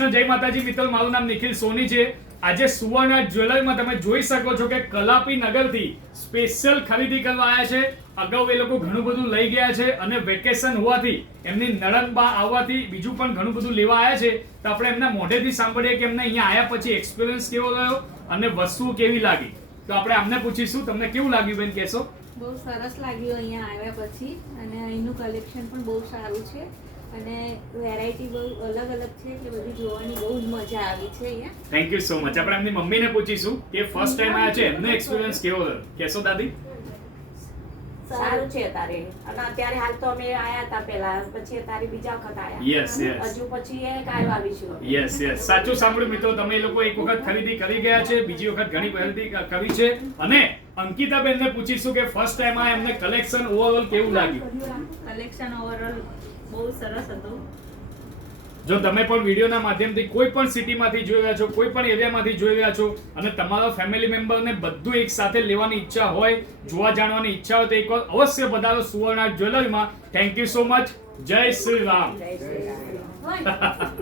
કૃષ્ણ, જય માતાજી મિત્ર, મારું નામ નિખિલ સોની છે. આજે સુવર્ણ જ્વેલરીમાં તમે જોઈ શકો છો કે કલાપી નગરથી સ્પેશિયલ ખરીદી કરવા આવ્યા છે. અગાઉ એ લોકો ઘણું બધું લઈ ગયા છે અને વેકેશન હોવાથી એમની નણંદબા આવવાથી બીજું પણ ઘણું બધું લેવા આવ્યા છે. તો આપણે એમના મોઢેથી સાંભળીએ કે એમને અહીંયા આવ્યા પછી એક્સપિરિયન્સ કેવો રહ્યો અને વસ્તુઓ કેવી લાગી. તો આપણે આમને પૂછીશું, તમને કેવું લાગ્યું બેન, કહેશો? બહુ સરસ લાગ્યું અહીંયા આવ્યા પછી, અને અહીંનું કલેક્શન પણ બહુ સારું છે અને વેરાયટી બહુ અલગ અલગ છે એટલે બધી જોવાની બહુ જ મજા આવી છે અહીંયા. Thank you so much. આપણે એમની મમ્મીને પૂછીશું કે ફર્સ્ટ ટાઈમ આવ્યા છે, એમનો એક્સપિરિયન્સ કેવો રહ્યો, કહેશો દાદી? સારું છે તારે. અને અત્યારે હાલ તો અમે આયા હતા પેલા, પછી તારી બીજા વખત આયા. યસ યસ હજુ પછી એક આવ્યો આવીશું. યસ યસ, સાચું સાંભળ્યું મિત્રો. તમે એ લોકો એક વખત ખરીદી કરી ગયા છે, બીજી વખત ઘણી ખરીદી કરી છે. અને અંકિતાબેનને પૂછીશું કે ફર્સ્ટ ટાઈમ આ એમને કલેક્શન ઓવરઓલ કેવું લાગ્યું. કલેક્શન ઓવરઓલ બહુ સરસ હતું. જો તમે પણ વિડીયોના માધ્યમથી કોઈ પણ સિટીમાંથી જોઈ રહ્યા છો, કોઈ પણ એરિયામાંથી જોઈ રહ્યા છો અને તમારા ફેમિલી મેમ્બરને બધું એક સાથે લેવાની ઈચ્છા હોય, જોવા જાણવાની ઈચ્છા હોય, તો એકવાર અવશ્ય પધારો સુવર્ણ જ્વેલરીમાં. Thank you so much. જય શ્રી રામ. જય શ્રી રામ.